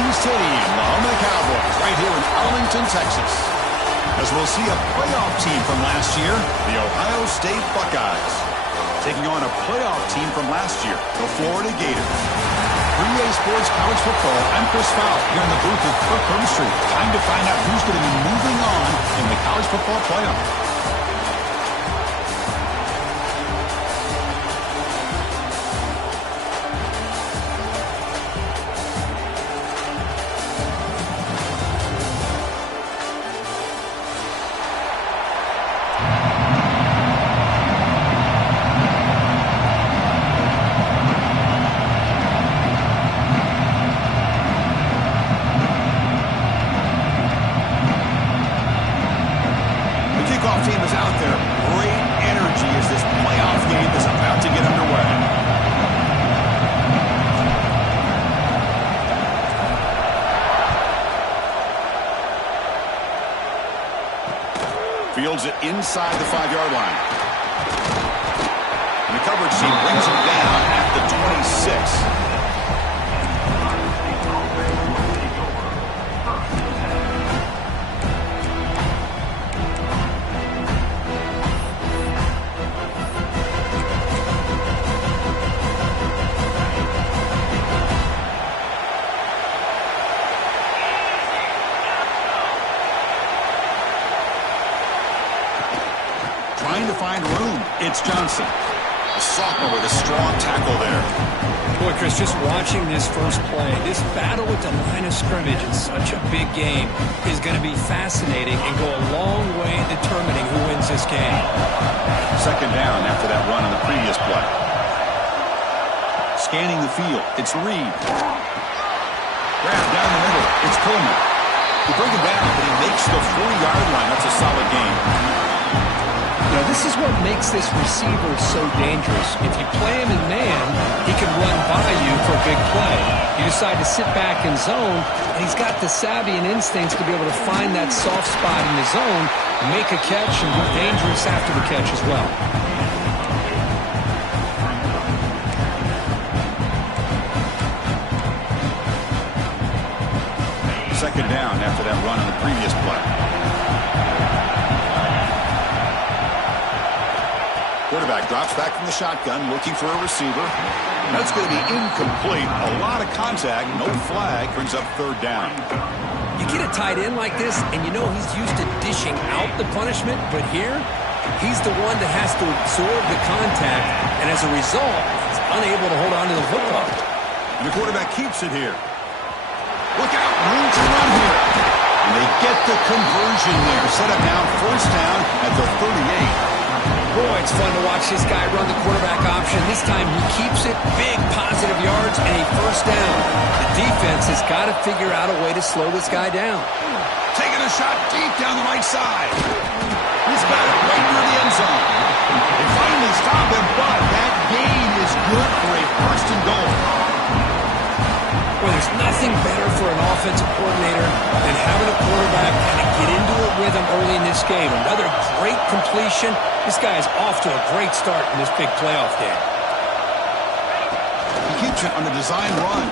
AT&T Stadium, the home of the Cowboys, right here in Arlington, Texas. As we'll see a playoff team from last year, the Ohio State Buckeyes, taking on a playoff team from last year, the Florida Gators. 3A Sports College Football, I'm Chris Fowle, here in the booth with Kirk Herbstreit. Time to find out who's going to be moving on in the college football playoff. Team is out there. Great energy as this playoff game is about to get underway. Fields it inside the 5-yard line. And the coverage team brings him down at the 26. Trying to find room. It's Johnson. A sophomore with a strong tackle there. Boy, Chris, just watching this first play, this battle with the line of scrimmage in such a big game is going to be fascinating and go a long way in determining who wins this game. Second down after that run on the previous play. Scanning the field. It's Reed. Grab down the middle. It's Coleman. He brings it down, but he makes the 40-yard line. That's a solid game. You know, this is what makes this receiver so dangerous. If you play him in man, he can run by you for a big play. You decide to sit back in zone, and he's got the savvy and instincts to be able to find that soft spot in the zone, make a catch, and be dangerous after the catch as well. Second down after that run on the previous play. Quarterback drops back from the shotgun, looking for a receiver. That's going to be incomplete. A lot of contact, no flag, brings up third down. You get a tight end like this, and you know he's used to dishing out the punishment, but here, he's the one that has to absorb the contact, and as a result, he's unable to hold on to the football. And the quarterback keeps it here. Look out, room to run here. And they get the conversion there. Set up now, first down at the 38. Boy, it's fun to watch this guy run the quarterback option. This time he keeps it, big positive yards, and a first down. The defense has got to figure out a way to slow this guy down. Taking a shot deep down the right side. He's got it right near the end zone. They finally stop him, but that gain is good for a first and goal. Well, there's nothing better for an offensive coordinator than having a quarterback kind of get into a rhythm early in this game. Another great completion. This guy is off to a great start in this big playoff game. He keeps it on the design run.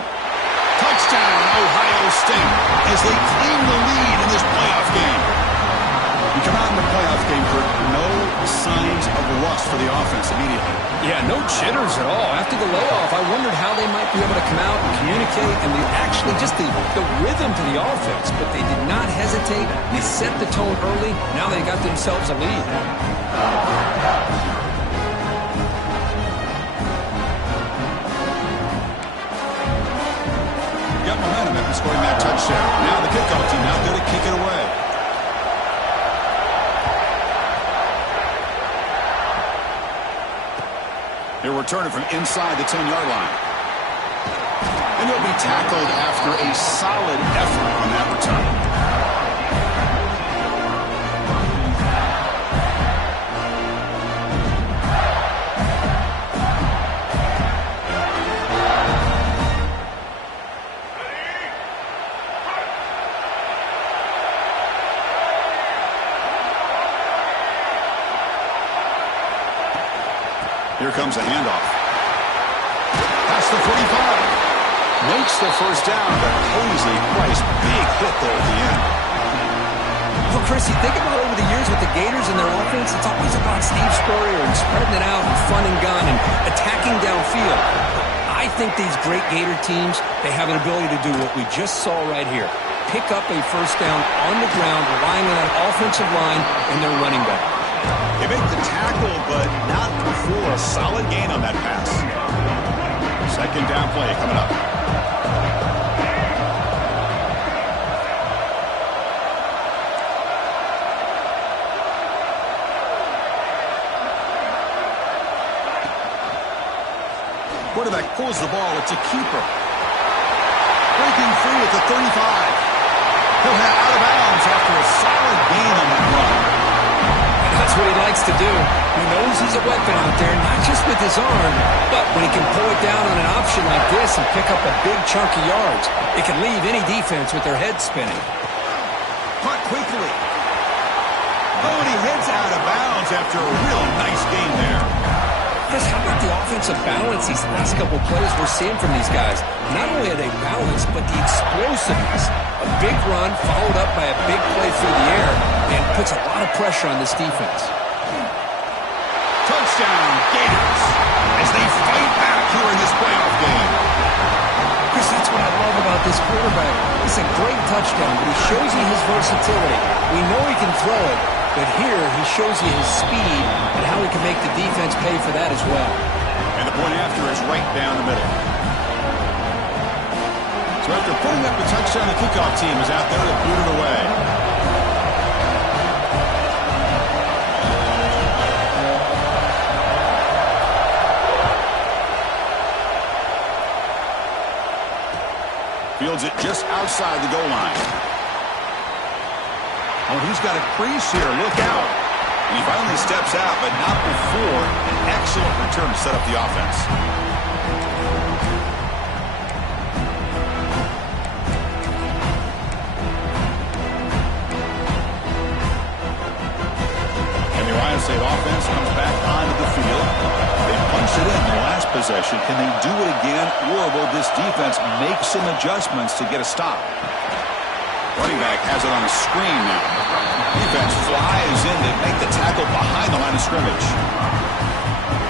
Touchdown, Ohio State, as they claim the lead in this playoff game. You come out in the playoff game, Kurt, no signs of rust for the offense immediately. Yeah, no jitters at all. After the layoff, I wondered how they might be able to come out and communicate and actually just the rhythm to the offense. But they did not hesitate. They set the tone early. Now they got themselves a lead. Got momentum after scoring that touchdown. Now the kickoff team out there to kick it away. He'll return it from inside the 10-yard line. And he'll be tackled after a solid effort on that return. Here comes a handoff. Past the 45. Makes the first down, but Paisley Chris, you think about over the years with the Gators and their offense, it's always about Steve Spurrier and spreading it out and fun and gun and attacking downfield. I think these great Gator teams, they have an ability to do what we just saw right here. Pick up a first down on the ground, relying on that offensive line and their running back. They make the tackle, but not before a solid gain on that pass. Second down play coming up. Quarterback pulls the ball. It's a keeper. Breaking free at the 35. He'll head out of bounds after a solid gain on that run. That's what he likes to do. He knows he's a weapon out there, not just with his arm, but when he can pull it down on an option like this and pick up a big chunk of yards, it can leave any defense with their head spinning. Caught quickly. Oh, and he heads out of bounds after a real nice gain there. Chris, how about the offensive balance these last couple plays we're seeing from these guys? Not only are they balanced, but the explosiveness. A big run followed up by a big play through the air and puts a lot of pressure on this defense. Touchdown, Gators, as they fight back here in this playoff game. Chris, that's what I love about this quarterback. It's a great touchdown, but he shows you his versatility. We know he can throw it, but here he shows you his speed and how he can make the defense pay for that as well. And the point after is right down the middle. So after putting up the touchdown, the kickoff team is out there to boot it away. Fields it just outside the goal line. Oh, he's got a crease here. Look out. And he finally steps out, but not before an excellent return to set up the offense. And the Ohio State offense comes back onto the field. They punched it in the last possession. Can they do it again, or will this defense make some adjustments to get a stop? Running back has it on a screen now. Defense flies in to make the tackle behind the line of scrimmage.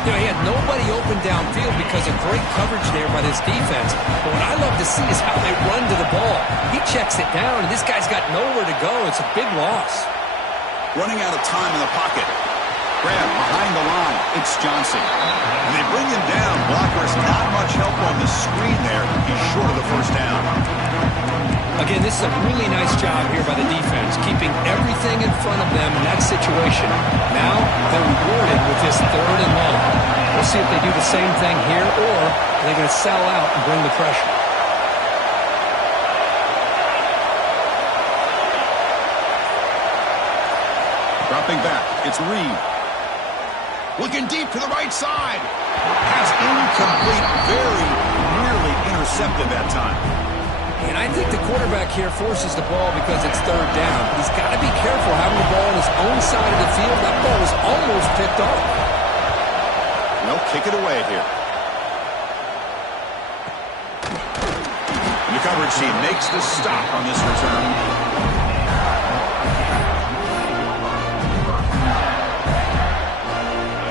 You know, he had nobody open downfield because of great coverage there by this defense. But what I love to see is how they run to the ball. He checks it down, and this guy's got nowhere to go. It's a big loss. Running out of time in the pocket. Grab behind the line. It's Johnson. And they bring him down. Blockers not much help on the screen there. He's short of the first down. Again, this is a really nice job here by the defense, keeping everything in front of them in that situation. Now they're rewarded with this 3rd and long. We'll see if they do the same thing here, or are they going to sell out and bring the pressure. Dropping back, it's Reed. Looking deep to the right side. Pass incomplete, very nearly intercepted that time. And I think the quarterback here forces the ball because it's 3rd down. He's got to be careful having the ball on his own side of the field. That ball was almost picked off. They'll kick it away here. And the coverage team makes the stop on this return.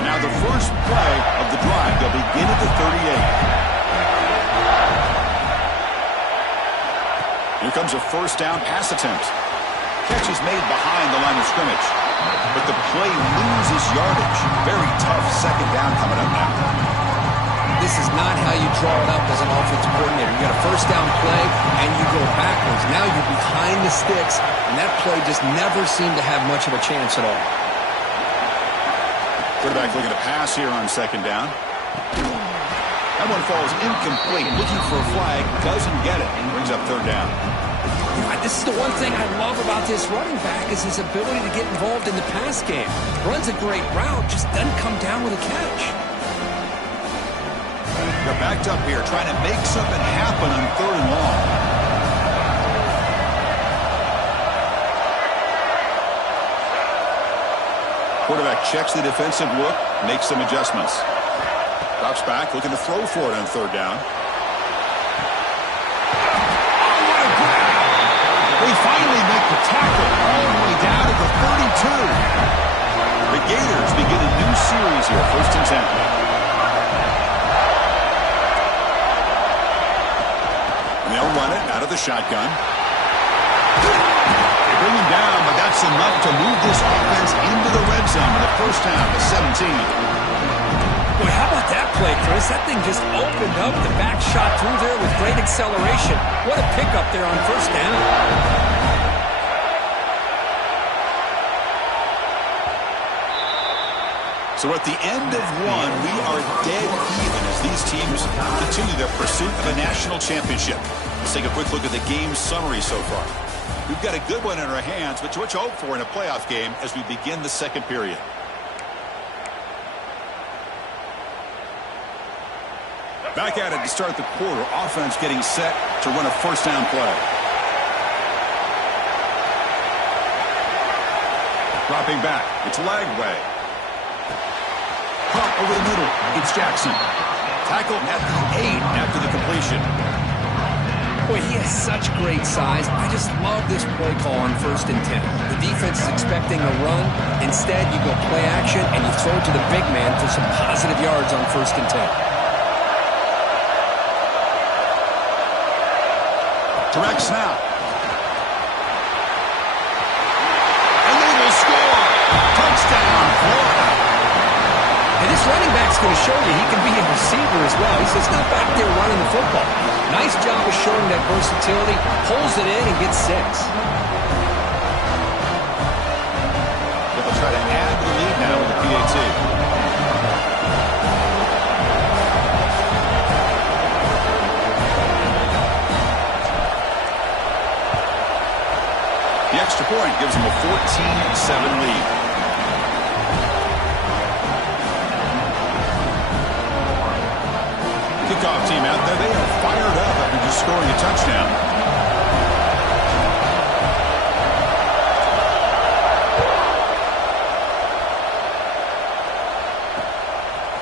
Now the first play of the drive. They'll begin at the 38. Here comes a first down pass attempt. Catch is made behind the line of scrimmage. But the play loses yardage. Very tough second down coming up now. This is not how you draw it up as an offensive coordinator. You got a first down play, and you go backwards. Now you're behind the sticks, and that play just never seemed to have much of a chance at all. Quarterback looking to pass here on second down. That one falls incomplete. Looking for a flag. Doesn't get it. Brings up 3rd down. This is the one thing I love about this running back is his ability to get involved in the pass game. Runs a great route, just doesn't come down with a catch. They're backed up here, trying to make something happen on 3rd and long. Quarterback checks the defensive look, makes some adjustments. Drops back, looking to throw for it on 3rd down. Oh, what a grab! They finally make the tackle all the way down at the 32. The Gators begin a new series here, 1st and 10. And they'll run it out of the shotgun. They bring him down, but that's enough to move this offense into the red zone in the first half of 17. Boy, how about that play, Chris? That thing just opened up. The back shot through there with great acceleration. What a pickup there on first down. So at the end of one, we are dead even as these teams continue their pursuit of a national championship. Let's take a quick look at the game summary so far. We've got a good one in our hands, but what you hope for in a playoff game as we begin the second period. Back at it to start the quarter. Offense getting set to run a first down play. Dropping back. It's Lagway. Pump over the middle. It's Jackson. Tackled at the 8 after the completion. Boy, he has such great size. I just love this play call on 1st and 10. The defense is expecting a run. Instead, you go play action and you throw it to the big man for some positive yards on 1st and 10. Direct snap. And they will score. Touchdown, Florida. And this running back's going to show you he can be a receiver as well. He's just not back there running the football. Nice job of showing that versatility. Pulls it in and gets 6. They'll try to add the lead now with the PAT. The extra point gives them a 14-7 lead. Kickoff team out there. They are fired up after just scoring a touchdown.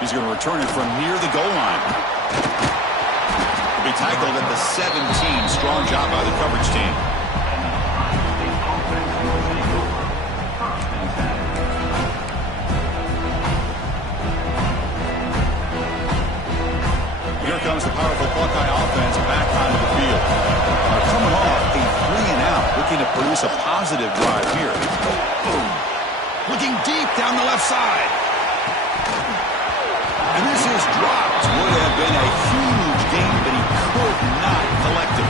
He's going to return it from near the goal line. He'll be tackled at the 17. Strong job by the coverage team. Here comes the powerful Buckeye offense back onto the field. They're coming off a 3-and-out, looking to produce a positive drive here. Boom. Looking deep down the left side. And this is dropped. Would have been a huge game, but he could not collect it.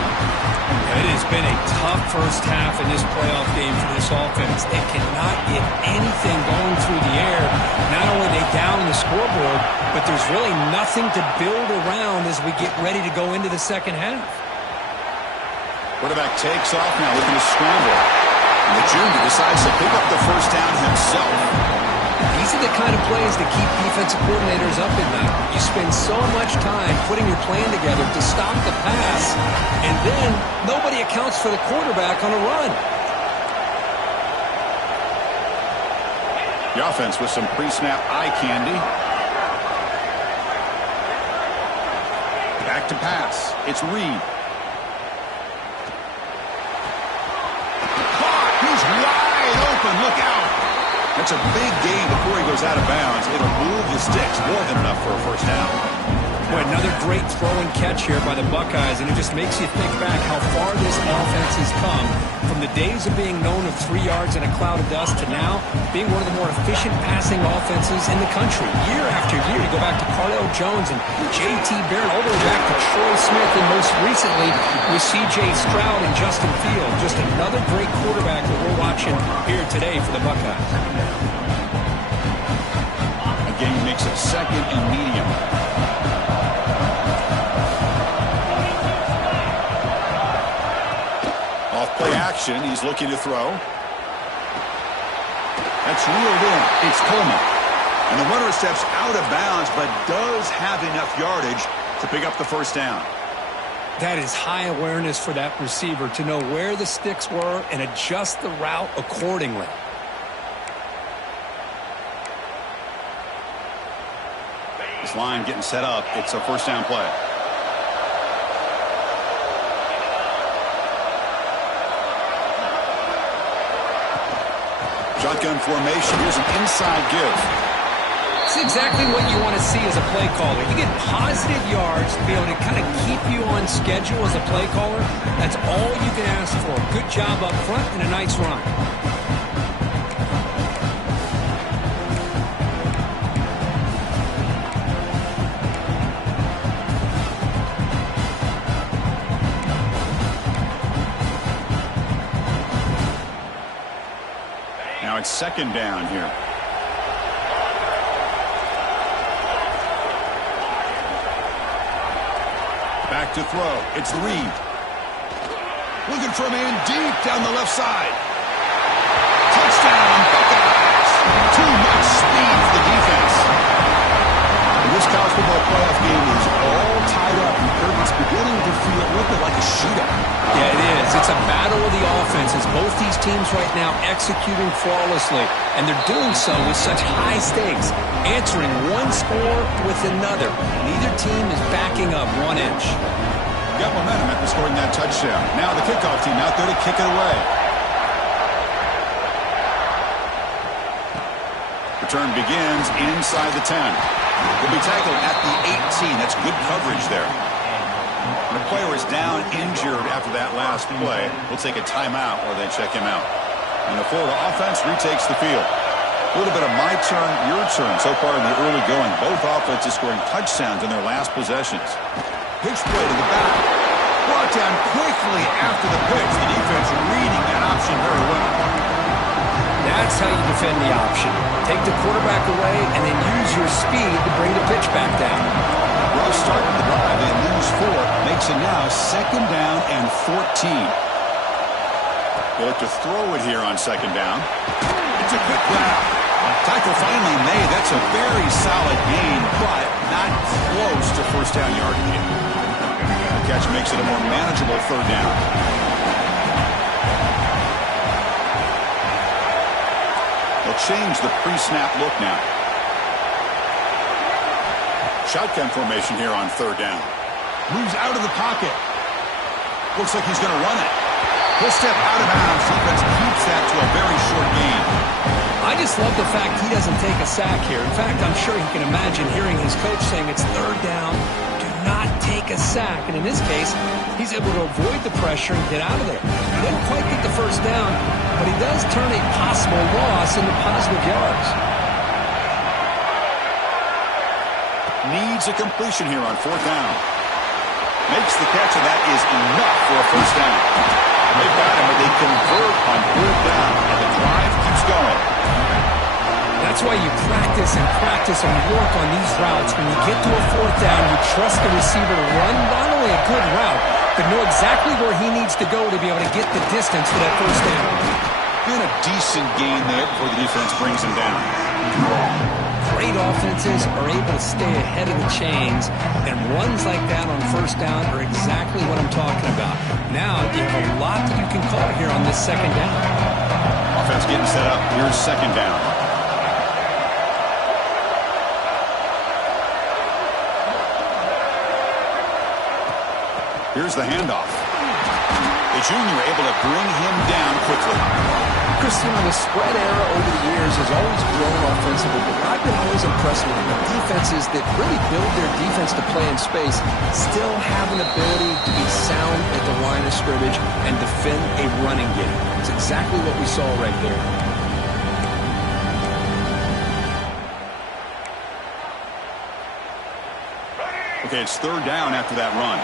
It has been a tough first half in this playoff game for this offense. They cannot get anything going through the air. Not only are they down the scoreboard, but there's really nothing to build around as we get ready to go into the second half. Quarterback takes off now, looking to scramble. And the junior decides to pick up the first down himself. These are the kind of plays that keep defensive coordinators up at night. You spend so much time putting your plan together to stop the pass, and then nobody accounts for the quarterback on a run. The offense with some pre-snap eye candy. Back to pass. It's Reed. Caught! He's wide open. Look out! That's a big gain before he goes out of bounds. It'll move the sticks more than enough for a first down. Boy, another great throw and catch here by the Buckeyes, and it just makes you think back how far this offense has come from the days of being known of 3 yards in a cloud of dust to now being one of the more efficient passing offenses in the country. Year after year, you go back to Cardale Jones and J.T. Barrett, all the way back to Troy Smith, and most recently with C.J. Stroud and Justin Field. Just another great quarterback that we're watching here today for the Buckeyes. Again, makes it 2nd and medium. Off-play action, he's looking to throw. That's reeled in. It's Coleman. And the runner steps out of bounds, but does have enough yardage to pick up the first down. That is high awareness for that receiver to know where the sticks were and adjust the route accordingly. This line getting set up. It's a first down play. Shotgun formation. Here's an inside give. It's exactly what you want to see as a play caller. You get positive yards to be able to kind of keep you on schedule as a play caller. That's all you can ask for. Good job up front and a nice run. Now it's second down here. Back to throw. It's Reed. Looking for a man deep down the left side. Touchdown, Buckeyes. Too much speed for the defense. And this college football playoff game is all tied up. And Kirby's beginning to feel a little bit like a shootout. Yeah, it is. It's a battle of the offenses. Both these teams right now executing flawlessly. And they're doing so with such high stakes. Answering one score with another. Neither team is backing up 1 inch. Got momentum after scoring that touchdown. Now the kickoff team out there to kick it away. Return begins inside the 10. Will be tackled at the 18. That's good coverage there. The player is down injured after that last play. We'll take a timeout while they check him out. And the Florida offense retakes the field. A little bit of my turn, your turn so far in the early going. Both offenses scoring touchdowns in their last possessions. Pitch play to the back. Brought down quickly after the pitch. The defense reading that option very well. That's how you defend the option. Take the quarterback away and then use your speed to bring the pitch back down. Rough start to the drive. They lose 4. Makes it now second down and 14. They look to throw it here on second down. It's a quick grab. Tackle finally made. That's a very solid gain, but not close to first down yardage. The catch makes it a more manageable third down. They'll change the pre-snap look now. Shotgun formation here on third down. Moves out of the pocket. Looks like he's going to run it. He'll step out of bounds. Defense keeps that to a very short gain. I just love the fact he doesn't take a sack here. In fact, I'm sure he can imagine hearing his coach saying it's third down. Do not take a sack. And in this case, he's able to avoid the pressure and get out of there. He doesn't quite get the first down, but he does turn a possible loss into positive yards. Needs a completion here on fourth down. Makes the catch, and that is enough for a first down. They've got him, but they convert on fourth down, and the drive keeps going. That's why you practice and work on these routes. When you get to a fourth down, you trust the receiver to run not only a good route, but know exactly where he needs to go to be able to get the distance for that first down. Been a decent gain there before the defense brings him down. Great offenses are able to stay ahead of the chains, and runs like that on first down are exactly what I'm talking about. Now, you have a lot that you can call here on this second down. Offense getting set up. Here's second down. Here's the handoff. The junior able to bring him down quickly. Christian, the spread era over the years has always grown offensively, but I've been always impressed with the defenses that really build their defense to play in space still have an ability to be sound at the line of scrimmage and defend a running game. It's exactly what we saw right there. Okay, it's third down after that run.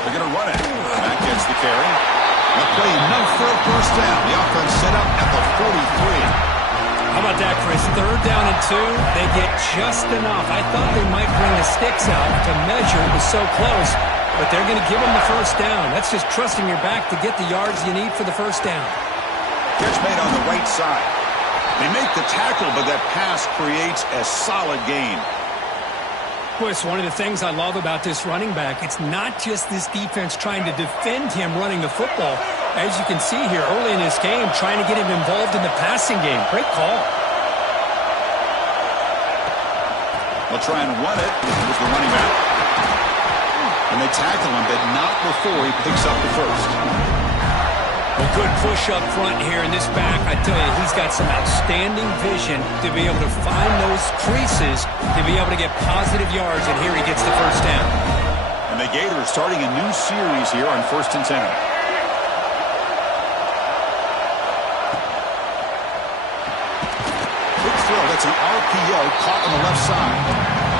They're going to run it. That gets the carry. The play enough for a first down. The offense set up at the 43. How about that, Chris? Third down and 2. They get just enough. I thought they might bring the sticks out to measure. It was so close. But they're going to give them the first down. That's just trusting your back to get the yards you need for the first down. Catch made on the right side. They make the tackle, but that pass creates a solid gain. Chris, one of the things I love about this running back, it's not just this defense trying to defend him running the football. As you can see here early in this game, trying to get him involved in the passing game. Great call. They'll try and run it with the running back. And they tackle him, but not before he picks up the first. A good push up front here in this back. I tell you, he's got some outstanding vision to be able to find those creases, to be able to get positive yards, and here he gets the first down. And the Gators starting a new series here on 1st and 10. Quick throw. That's an RPO caught on the left side.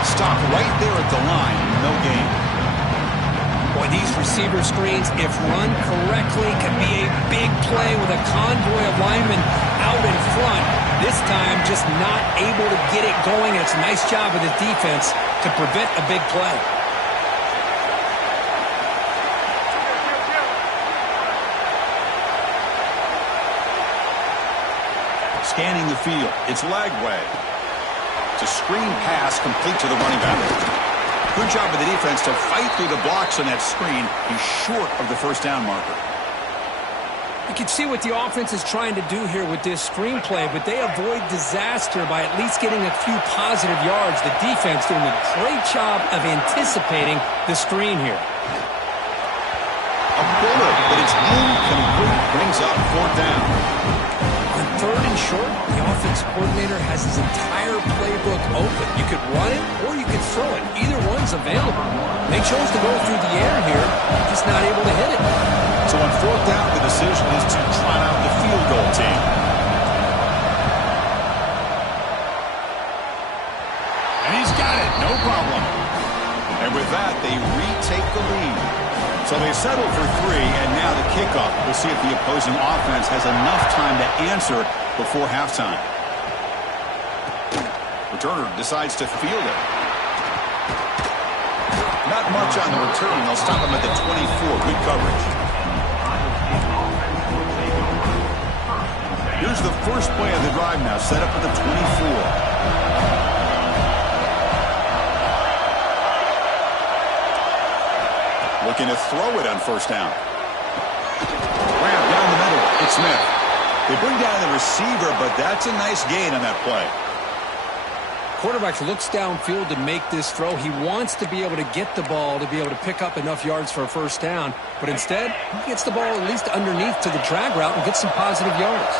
Stop right there at the line. No gain. Boy, these receiver screens, if run correctly, can be a big play with a convoy of linemen out in front. This time, just not able to get it going. It's a nice job of the defense to prevent a big play. Scanning the field. It's Lagway. It's a screen pass complete to the running back. Good job of the defense to fight through the blocks on that screen. He's short of the first down marker. You can see what the offense is trying to do here with this screenplay, but they avoid disaster by at least getting a few positive yards. The defense doing a great job of anticipating the screen here. A bullet, but it's incomplete. Brings up 4th down. On 3rd and short, the offense coordinator has his entire playbook open. You could run it or you could throw it. Either one's available. They chose to go through the air here, just not able to hit it. So on 4th down, the decision is to trot out the field goal team. And he's got it, no problem. And with that, they retake the lead. So they settle for 3, and now the kickoff. We'll see if the opposing offense has enough time to answer before halftime. Returner decides to field it. Not much on the return. They'll stop him at the 24. Good coverage. Here's the first play of the drive now, set up at the 24. Looking to throw it on 1st down. Grab down the middle. It's Smith. They bring down the receiver, but that's a nice gain on that play. Quarterback looks downfield to make this throw. He wants to be able to get the ball to be able to pick up enough yards for a first down, but instead, he gets the ball at least underneath to the drag route and gets some positive yards.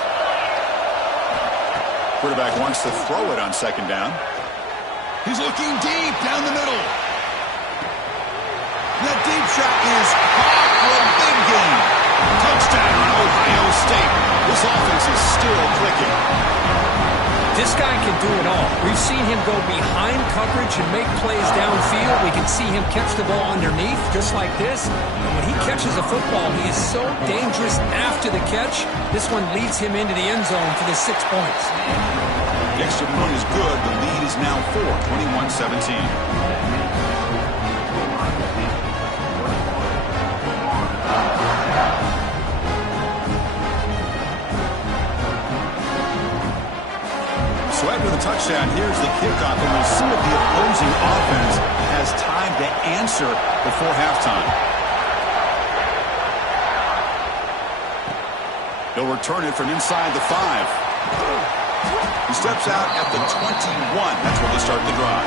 Quarterback wants to throw it on 2nd down. He's looking deep down the middle. That deep shot is caught for a big gain. Touchdown, Ohio State. This offense is still clicking. This guy can do it all. We've seen him go behind coverage and make plays downfield. We can see him catch the ball underneath, just like this. And when he catches a football, he is so dangerous after the catch. This one leads him into the end zone for the 6 points. The extra point is good. The lead is now 4, 21-17. So after the touchdown, here's the kickoff, and we'll see if the opposing offense has time to answer before halftime. He'll return it from inside the 5. He steps out at the 21. That's where they start the drive.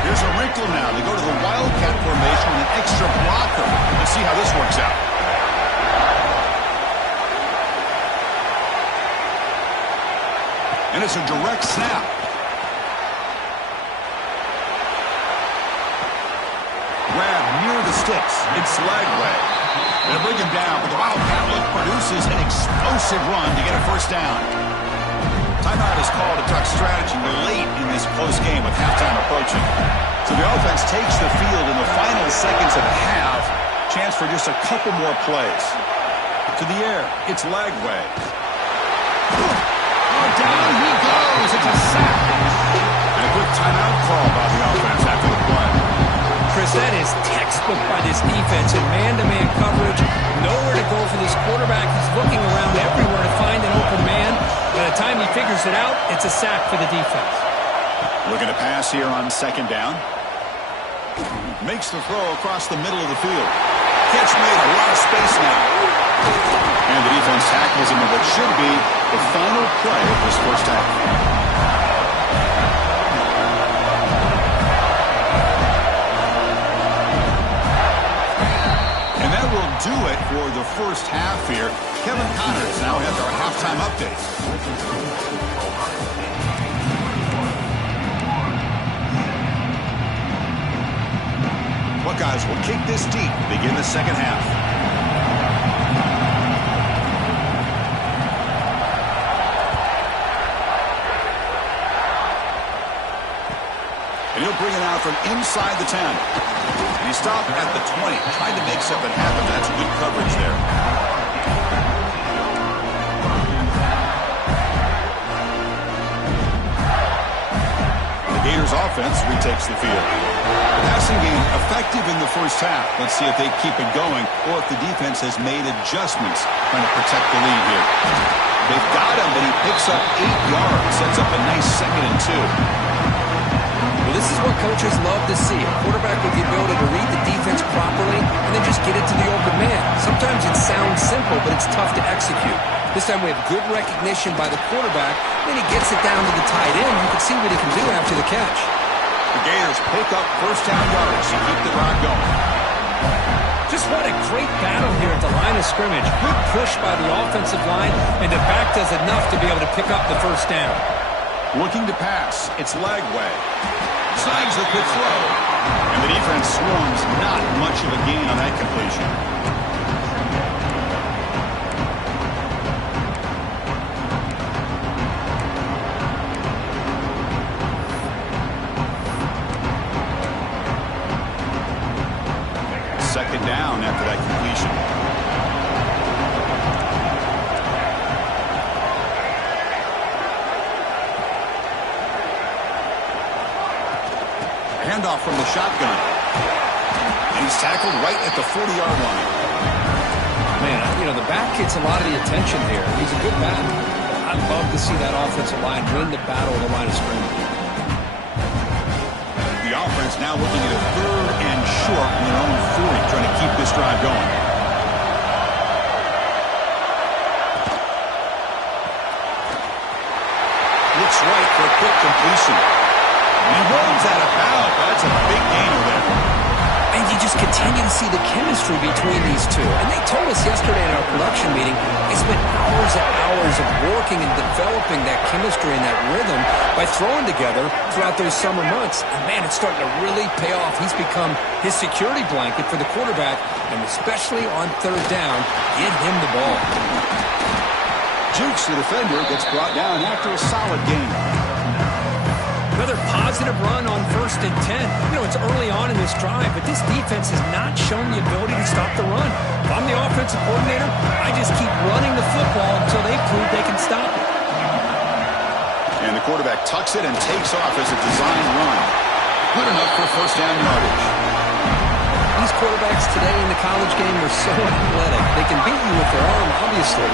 Here's a wrinkle now. They go to the Wildcat formation with an extra blocker. Let's see how this works out. And it's a direct snap. Grab near the sticks. It's Lagway. They'll bring him down, but the Wildcat look produces an explosive run to get a first down. Timeout is called to talk strategy. We're late in this close game with halftime approaching. So the offense takes the field in the final seconds of the half. Chance for just a couple more plays. To the air, it's Lagway. Down he goes. It's a sack. And a good timeout call by the offense after the play. Chris, that is textbook by this defense in man-to-man coverage. Nowhere to go for this quarterback. He's looking around everywhere to find an open man. By the time he figures it out, it's a sack for the defense. Looking to pass here on 2nd down. Makes the throw across the middle of the field. Catch made, a lot of space now. And the defense tackles him in what should be the final play of this first half. first half here. Kevin Connors now has our halftime update. Buckeyes will kick this deep to begin the second half. And he'll bring it out from inside the 10. And he stopped at the 20, trying to make something happen. That's good coverage there. The Gators offense retakes the field. The passing game effective in the first half. Let's see if they keep it going or if the defense has made adjustments trying to protect the lead here. They've got him, but he picks up 8 yards. Sets up a nice 2nd and 2. Well, this is what coaches love to see. A quarterback with the ability to read the defense properly and then just get it to the open man. Sometimes it sounds simple, but it's tough to execute. This time we have good recognition by the quarterback. Then he gets it down to the tight end. You can see what he can do after the catch. The Gators pick up first down yardage to keep the drive going. Just what a great battle here at the line of scrimmage. Good push by the offensive line, and the back does enough to be able to pick up the first down. Looking to pass. It's Lagway. Snags the quick throw. And the defense swarms. Not much of a gain on that completion. Second down after that completion. Handoff from the shotgun. And he's tackled right at the 40-yard line. Man, the back gets a lot of the attention here. He's a good back. I'd love to see that offensive line win the battle of the line of scrimmage. The offense now looking at a 3rd and short in their own 40, trying to keep this drive going. Looks right for a quick completion. And he runs out of bounds. That's a big gainer there. And you just continue to see the chemistry between these two. And they told us yesterday in our production meeting, they spent hours and hours of working and developing that chemistry and that rhythm by throwing together throughout those summer months. And, man, it's starting to really pay off. He's become his security blanket for the quarterback, and especially on 3rd down, get him the ball. Jukes, the defender, gets brought down after a solid game. Another positive run on 1st and 10. It's early on in this drive, but this defense has not shown the ability to stop the run. If I'm the offensive coordinator, I just keep running the football until they prove they can stop it. And the quarterback tucks it and takes off as a design run. Good enough for first down yardage. These quarterbacks today in the college game are so athletic. They can beat you with their arm, obviously.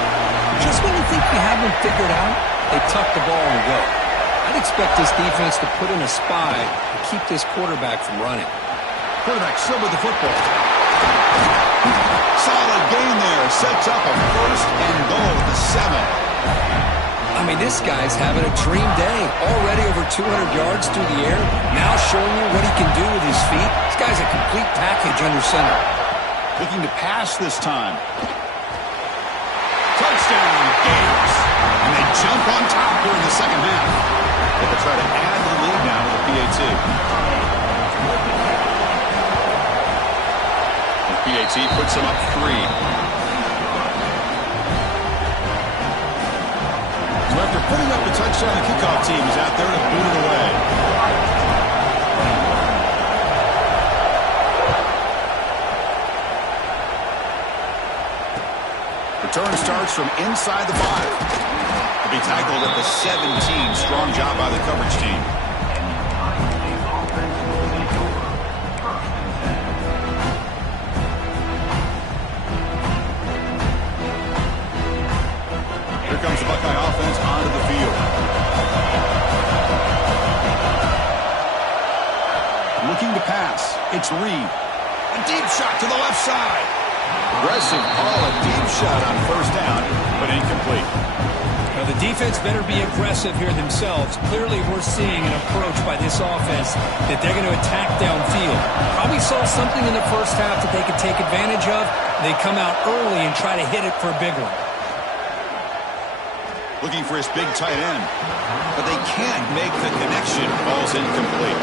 Just when you think you have them figured out, they tuck the ball and go. I'd expect this defense to put in a spy to keep this quarterback from running. Quarterback still with the football. Solid gain there. Sets up a 1st and goal at the 7. This guy's having a dream day. Already over 200 yards through the air. Now showing you what he can do with his feet. This guy's a complete package under center. Looking to pass this time. Touchdown, Gators. And they jump on top here in the second half. They can try to add to the lead now with the PAT. The PAT puts them up 3. So after putting up the touchdown, the kickoff team is out there to boot it away. Return starts from inside the 5. To be tackled at the 17. Strong job by the coverage team. Here comes the Buckeye offense onto the field. Looking to pass. It's Reed. A deep shot to the left side. Aggressive call, a deep shot on first down, but incomplete. The defense better be aggressive here themselves. Clearly, we're seeing an approach by this offense that they're going to attack downfield. Probably saw something in the first half that they could take advantage of. They come out early and try to hit it for a big one. Looking for his big tight end, but they can't make the connection. Ball's incomplete.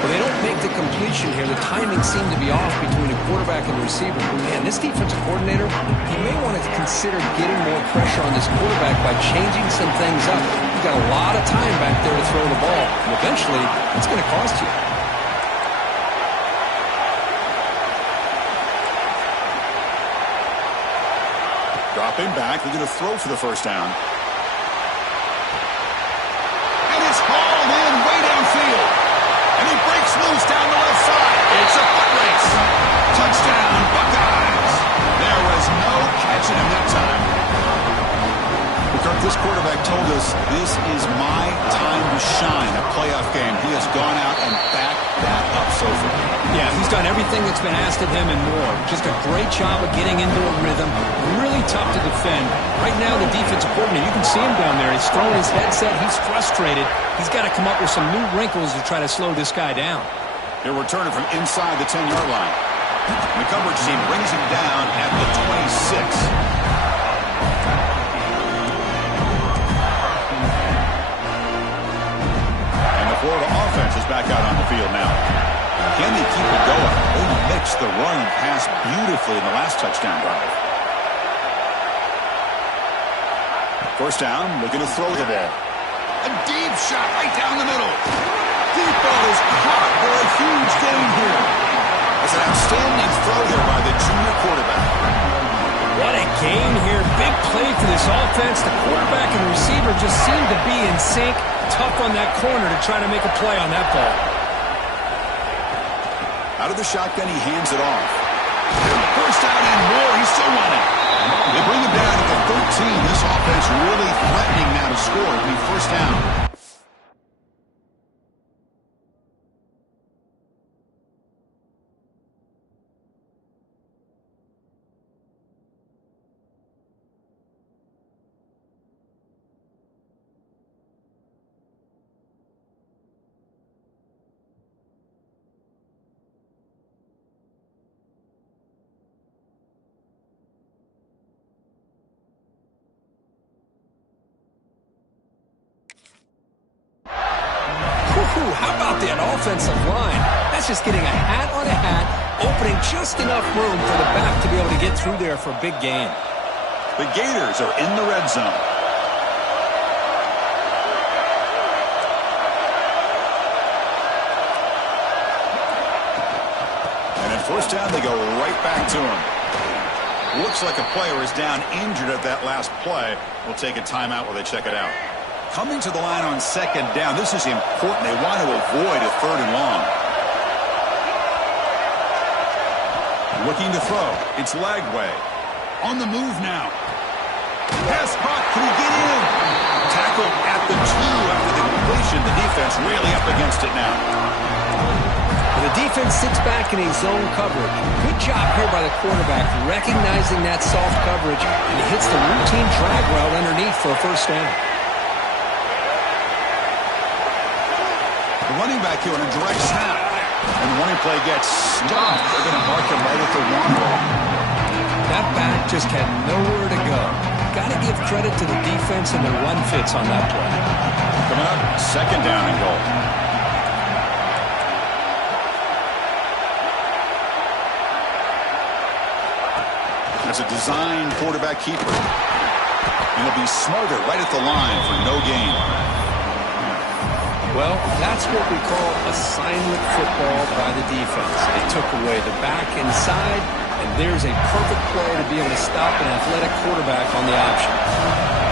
Well, they don't make the completion here. The timing seemed to be off between the quarterback and the receiver. Man, this defensive coordinator, he may want to consider getting more pressure on this quarterback by changing some things up. You've got a lot of time back there to throw the ball, and eventually it's going to cost you. Dropping back, they're going to throw for the first down. And it's hauled in way downfield. And he breaks loose down the left side. It's a foot race. Touchdown, Buckeyes. There was no catching him that time. Kirk, this quarterback told us this is my time to shine, a playoff game. He has gone out and backed that up so far. Yeah, he's done everything that's been asked of him and more. Just a great job of getting into a rhythm. Really tough to defend. Right now, the defensive coordinator, you can see him down there. He's throwing his headset. He's frustrated. He's got to come up with some new wrinkles to try to slow this guy down. They're returning from inside the 10-yard line. And the coverage team brings him down at the 26. Florida offense is back out on the field now. Can they keep it going? They mixed the run and pass beautifully in the last touchdown drive. First down, looking to throw the ball. A deep shot right down the middle. Deep ball is caught for a huge gain here. It's an outstanding throw here by the junior quarterback. What a gain here. Big play for this offense. The quarterback and the receiver just seem to be in sync. Tough on that corner to try to make a play on that ball. Out of the shotgun, he hands it off. First down and more. He's still running. They bring him down at the 13. This offense really threatening now to score. It'll be first down. How about that offensive line? That's just getting a hat on a hat, opening just enough room for the back to be able to get through there for a big gain. The Gators are in the red zone. And at first down, they go right back to him. Looks like a player is down injured at that last play. We'll take a timeout while they check it out. Coming to the line on second down, this is important. They want to avoid a third and long. Looking to throw. It's Lagway. On the move now. Pass caught. Can he get in? Tackled at the 2 after the completion. The defense really up against it now. The defense sits back in a zone coverage. Good job here by the quarterback, recognizing that soft coverage, and he hits the routine drag route underneath for a first down. The running back here on a direct snap. And the running play gets stopped. They're going to mark him right at the 1. That back just had nowhere to go. Got to give credit to the defense and their run fits on that play. Coming up, second down and goal. That's a design quarterback keeper. And he'll be smarter right at the line for no gain. Well, that's what we call assignment football by the defense. They took away the back inside, and there's a perfect play to be able to stop an athletic quarterback on the option.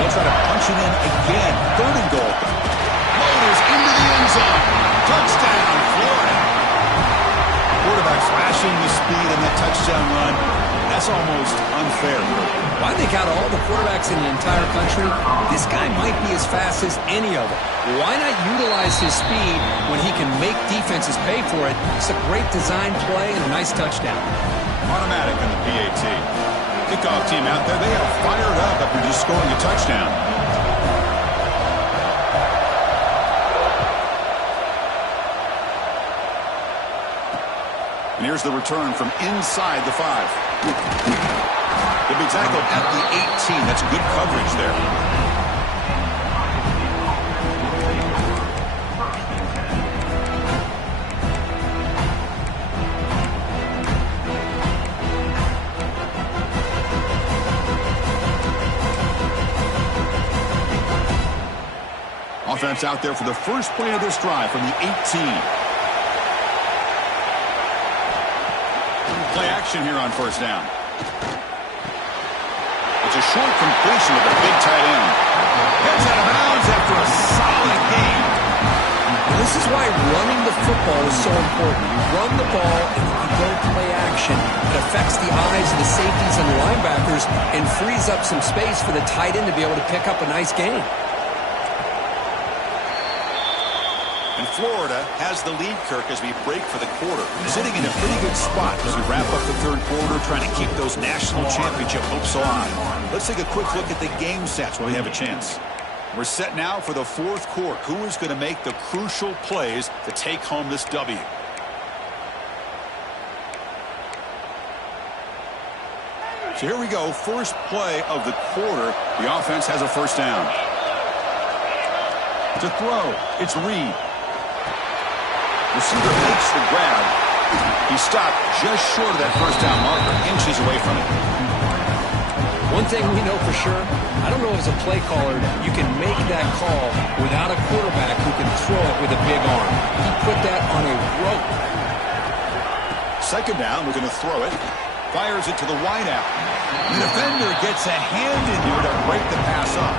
They'll try to punch it in again. Third and goal. Floaters into the end zone. Touchdown, Florida. Quarterback flashing the speed in that touchdown run. That's almost unfair. Well, I think out of all the quarterbacks in the entire country, this guy might be as fast as any of them. Why not utilize his speed when he can make defenses pay for it? It's a great design play and a nice touchdown. Automatic in the PAT. Kickoff team out there, they are fired up after just scoring a touchdown. And here's the return from inside the 5. He'll be tackled at the 18. That's good coverage there. Offense out there for the first play of this drive from the 18. Play action here on first down. It's a short completion with a big tight end. Heads out of bounds after a solid gain. And this is why running the football is so important. You run the ball and then you go play action. It affects the eyes of the safeties and the linebackers and frees up some space for the tight end to be able to pick up a nice gain. And Florida has the lead, Kirk, as we break for the quarter. Sitting in a pretty good spot as we wrap up the third quarter, trying to keep those national championship hopes alive. Let's take a quick look at the game stats while we have a chance. We're set now for the fourth quarter. Who is going to make the crucial plays to take home this W? So here we go. First play of the quarter. The offense has a first down. To throw, it's Reed. Receiver makes the grab. He stopped just short of that first down marker, inches away from it. One thing we know for sure, I don't know as a play caller, you can make that call without a quarterback who can throw it with a big arm. He put that on a rope. Second down, we're going to throw it. Fires it to the wideout. The defender gets a hand in there to break the pass up.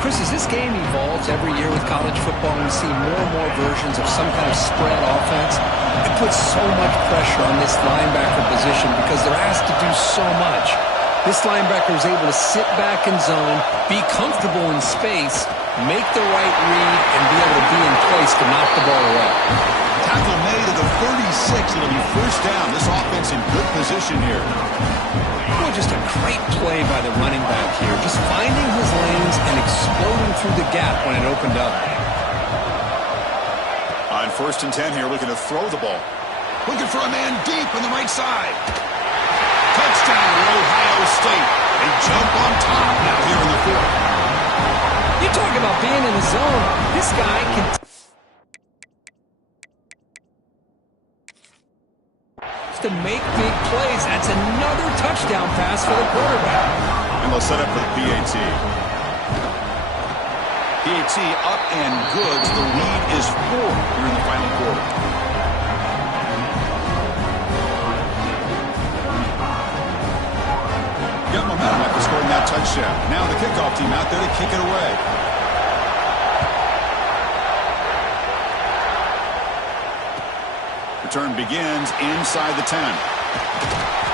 Chris, as this game evolves every year with college football, we see more and more versions of some kind of spread offense. It puts so much pressure on this linebacker position because they're asked to do so much. This linebacker is able to sit back in zone, be comfortable in space, make the right read, and be able to be in place to knock the ball away. Tackle made at the 36. It'll be first down. This offense in good position here. Well, just a great play by the running back here. Just finding his lanes and exploding through the gap when it opened up. On first and 10 here, looking to throw the ball. Looking for a man deep on the right side. Touchdown, Ohio State. They jump on top now here in the fourth. You talk about being in the zone. This guy can... to make big plays. That's another touchdown pass for the quarterback. And they'll set up for the PAT. PAT up and good. The lead is 4 here in the final quarter. Got momentum after scoring that touchdown. Now the kickoff team out there to kick it away. Return begins inside the 10.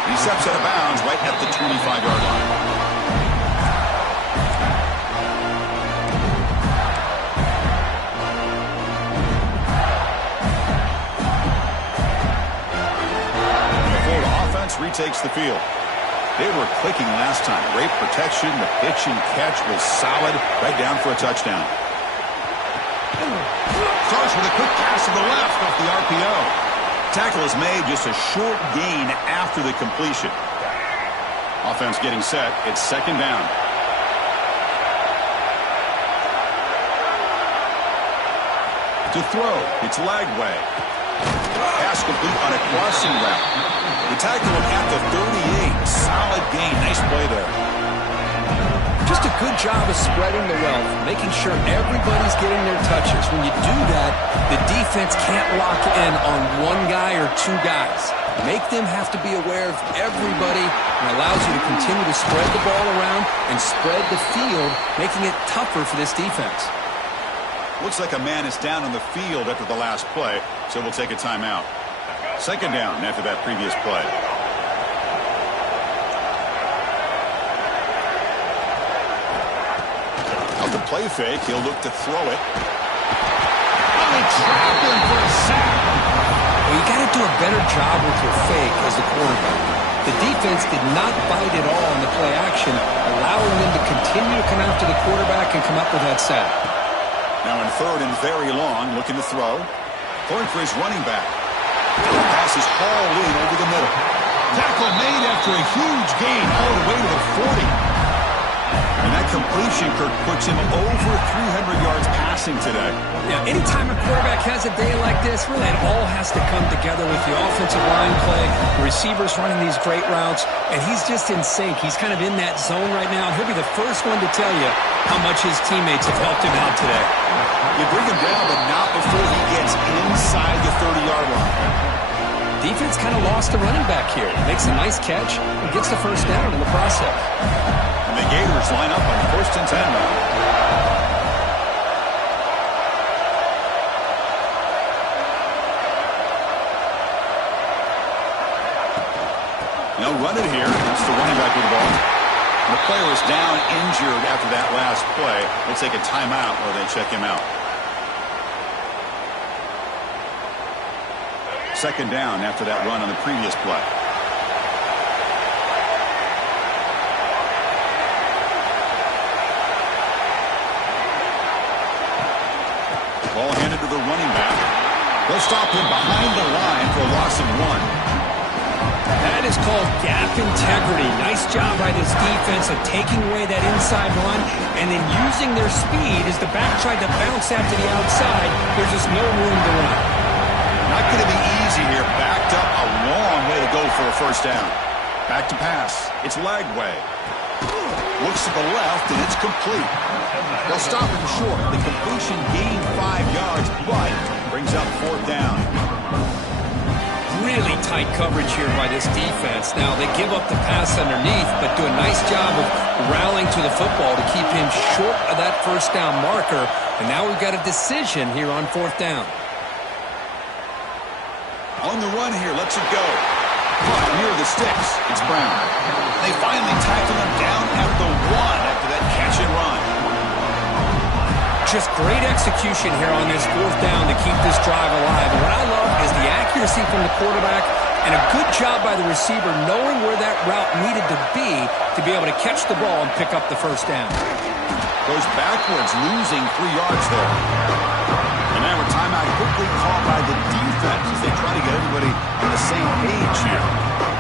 He steps out of bounds right at the 25-yard line. The Florida offense retakes the field. They were clicking last time. Great protection. The pitch and catch was solid. Right down for a touchdown. Starts with a quick pass to the left off the RPO. Tackle is made, just a short gain after the completion. Offense getting set. It's second down. To throw, it's Lagway. Pass complete on a crossing route. The tackle at the 38. Solid gain. Nice play there. Just a good job of spreading the wealth, making sure everybody's getting their touches. When you do that, the defense can't lock in on one guy or two guys. Make them have to be aware of everybody, and allows you to continue to spread the ball around and spread the field, making it tougher for this defense. Looks like a man is down on the field after the last play, so we'll take a timeout. Second down after that previous play. The play fake, he'll look to throw it. Oh, they trap him for a sack. Well, you got to do a better job with your fake as the quarterback. The defense did not bite at all on the play action, allowing them to continue to come after the quarterback and come up with that sack. Now in third and very long, looking to throw. Going for his running back. The pass is hauled in over the middle. Tackle made after a huge gain all the way to the 40. And that completion, Kirk, puts him over 300 yards passing today. Yeah, anytime a quarterback has a day like this, really it all has to come together with the offensive line play, the receivers running these great routes, and he's just in sync. He's kind of in that zone right now. He'll be the first one to tell you how much his teammates have helped him out today. You bring him down, but not before he gets inside the 30-yard line. Defense kind of lost the running back here. Makes a nice catch and gets the first down in the process. And the Gators line up on 1st and 10 now. They'll run it here. It's the running back with the ball. And the player is down injured after that last play. We'll take a timeout where they check him out. Second down after that run on the previous play. Ball handed to the running back. They'll stop him behind the line for a loss of 1. That is called gap integrity. Nice job by this defense of taking away that inside run and then using their speed as the back tried to bounce that to the outside. There's just no room to run. Not going to be easy here. Backed up a long way to go for a first down. Back to pass. It's Lagway. Looks to the left, and it's complete. They'll stop him short. The completion gained 5 yards, but brings up 4th down. Really tight coverage here by this defense. Now, they give up the pass underneath, but do a nice job of rallying to the football to keep him short of that first down marker. And now we've got a decision here on 4th down. On the run here, lets it go. Caught near the sticks. It's Brown. They finally tackle him down at the 1 after that catch and run. Just great execution here on this 4th down to keep this drive alive. And what I love is the accuracy from the quarterback and a good job by the receiver knowing where that route needed to be able to catch the ball and pick up the first down. Goes backwards, losing 3 yards there. And now a timeout quickly called by the defense as they try to get everybody on the same page here.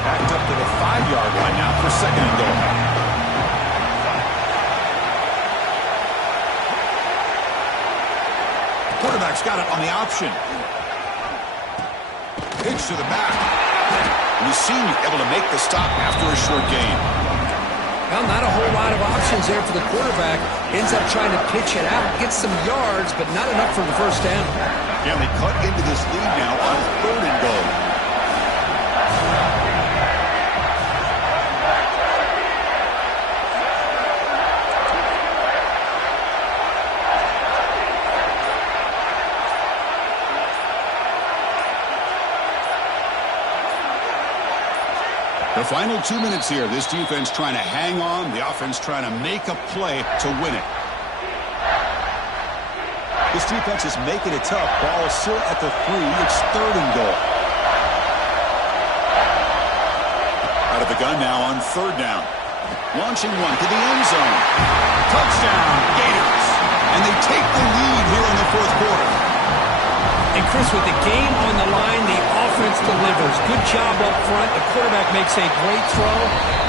Backed up to the 5-yard line now for 2nd and goal. Quarterback's got it on the option. Pitch to the back. And he's seen able to make the stop after a short gain. Well, not a whole lot of options there for the quarterback. Ends up trying to pitch it out, get some yards, but not enough for the first down. Yeah, they cut into this lead now on 3rd and goal. The final 2 minutes here. This defense trying to hang on. The offense trying to make a play to win it. This defense is making it tough. Ball is still at the 3. It's 3rd and goal. Out of the gun now on 3rd down. Launching one to the end zone. Touchdown, Gators. And they take the lead here in the 4th quarter. And Chris, with the game on the line, the offense delivers. Good job up front. The quarterback makes a great throw,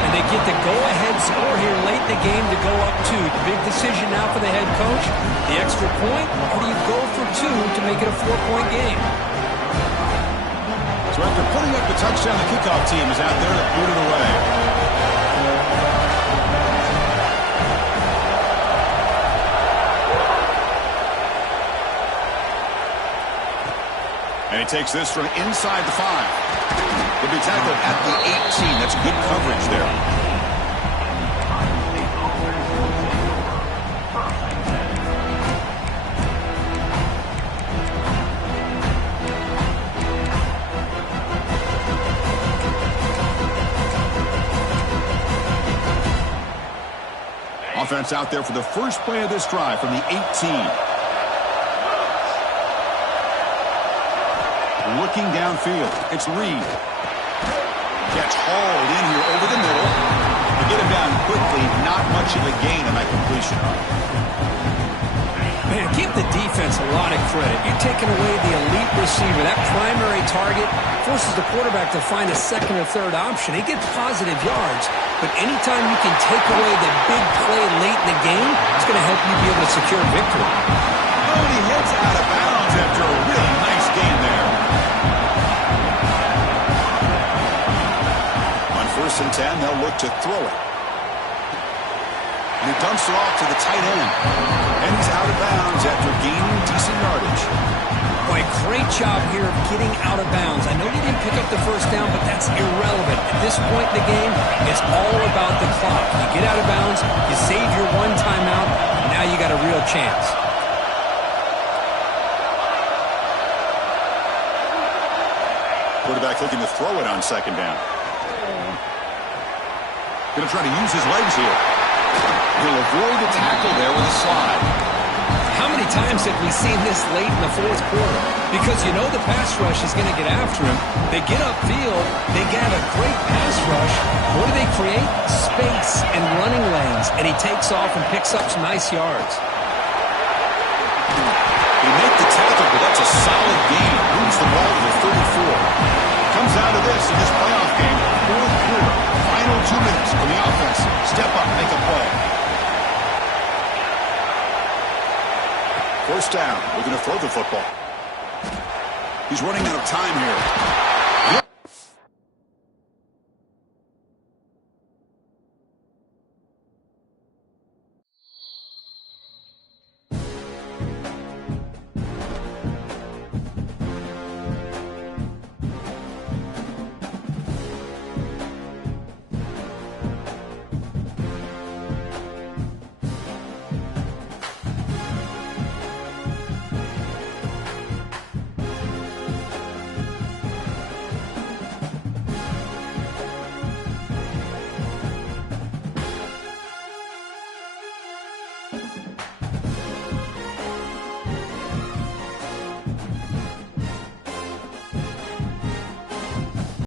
and they get the go-ahead score here late in the game to go up 2. The big decision now for the head coach, the extra point, or do you go for 2 to make it a 4-point game? So after putting up the touchdown, the kickoff team is out there to boot it away. And he takes this from inside the 5. He'll be tackled at the 18. That's good coverage there. Offense out there for the first play of this drive from the 18. Looking downfield, it's Reed. Catch hauled in here over the middle. To get him down quickly, not much of a gain on that completion. Man, give the defense a lot of credit. You're taking away the elite receiver, that primary target, forces the quarterback to find a second or third option. He gets positive yards, but anytime you can take away the big play late in the game, it's going to help you be able to secure victory. Oh, and he heads out of bounds after a really nice gain there. On 1st and 10, they'll look to throw it. And he dumps it off to the tight end. And he's out of bounds after gaining decent yardage. Boy, great job here of getting out of bounds. I know they didn't pick up the first down, but that's irrelevant. At this point in the game, it's all about the clock. You get out of bounds, you save your one timeout, and now you got a real chance. Quarterback looking to throw it on 2nd down. Going to try to use his legs here. He'll avoid the tackle there with a slide. How many times have we seen this late in the 4th quarter? Because you know the pass rush is going to get after him. They get upfield. They get a great pass rush. What do they create? Space and running lanes. And he takes off and picks up some nice yards. They make the tackle, but that's a solid gain. Moves the ball to the 34. Comes out of this in this playoff game. 4th quarter. Final 2 minutes for the offense. Step up, make a play. 1st down. We're going to throw the football. He's running out of time here.